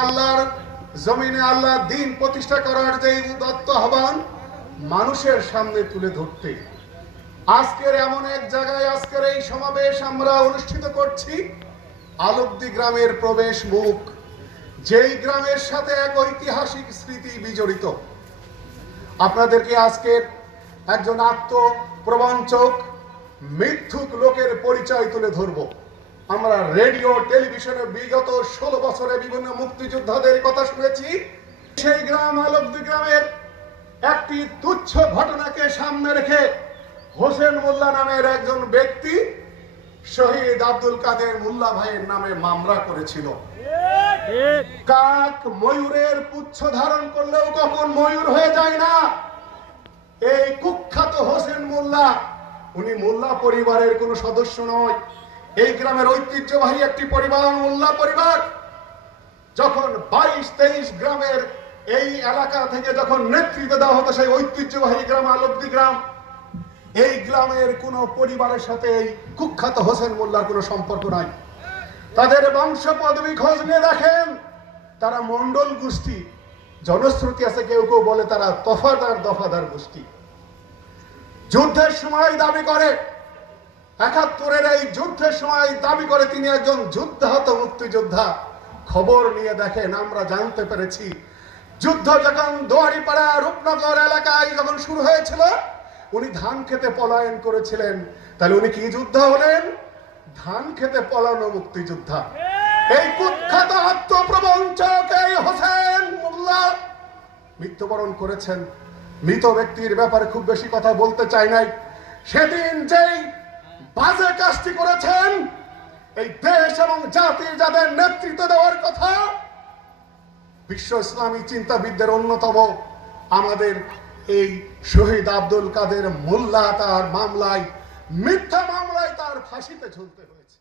আল্লাহর জমিনে আল্লাহ দিন প্রতিষ্ঠা করার যে উদাত্ত আহ্বান মানুষের সামনে তুলে ধরতে। আজকের এমন এক জায়গায় আজকের এই সমাবেশ আমরা অনুষ্ঠিত করছি আলব্দি গ্রামের প্রবেশ মুখ, যেই গ্রামের সাথে এক ঐতিহাসিক স্মৃতি বিজড়িত। আপনাদেরকে আজকের একজন আত্মপ্রবঞ্চক, মিথ্যুক লোকের পরিচয় তুলে ধরব। আমরা রেডিও, টেলিভিশনে বিগত ষোলো বছরে বিভিন্ন মুক্তিযোদ্ধাদের কথা শুনেছি। সেই গ্রাম আলব্দি গ্রামের একটি তুচ্ছ ঘটনাকে সামনে রেখে হোসেন মোল্লা নামের একজন ব্যক্তি শহীদ আব্দুল কাদের মোল্লা ভাইয়ের নামে মামলা করেছিল। কাক ময়ূরের পুচ্ছ ধারণ করলেও কখন ময়ূর হয়ে যায় না? এই কুখ্যাত হোসেন মোল্লা, উনি মোল্লা পরিবারের কোনো সদস্য নয়। এই গ্রামের ঐতিহ্যবাহী একটি পরিবার, মোল্লা পরিবার, যখন বাইশ তেইশ গ্রামের এই এলাকা থেকে যখন নেতৃত্ব দেওয়া হতো সেই ঐতিহ্যবাহী গ্রাম, আলব্দি গ্রাম, এই গ্রামের কোন পরিবারের সাথে এই কুখ্যাত হোসেন মোল্লার কোনো সম্পর্ক নাই। তাদের বংশ পদবী খোঁজ নিয়ে দেখেন, তারা মন্ডল গোষ্ঠী, জনশ্রুতি আছে, কেউ কেউ বলে তারা তফাদার দফাদার গোষ্ঠী। যুদ্ধের সময় দাবি করে একাত্তরের এই যুদ্ধের সময় দাবি করে তিনি একজন যুদ্ধাহত মুক্তিযোদ্ধা। খবর নিয়ে দেখেন, আমরা জানতে পেরেছি, যুদ্ধ যখন দোয়ারিপাড়া, রূপনগর এলাকায় যখন শুরু হয়েছিল, উনি ধান খেতে পলায়ন করেছিলেন। তাহলে উনি কি যোদ্ধা হলেন? ধান খেতে পলানো মুক্তিযোদ্ধা। এই কুখ্যাত আত্মপ্রবঞ্চক এই হোসেন মোল্লা মৃত্যুবরণ করেছেন। মৃত ব্যক্তির ব্যাপারে খুব বেশি কথা বলতে চাই নাই। সেদিন যেই বাজে কাজটি করেছেন। এই দেশ এবং জাতির যাদের নেতৃত্ব দেওয়ার কথা, বিশ্ব ইসলামী চিন্তাবিদদের অন্যতম আমাদের এই শহীদ আব্দুল কাদের মোল্লা তার মামলায়, মিথ্যা মামলায় তার ফাঁসিতে ঝুলতে হয়েছে।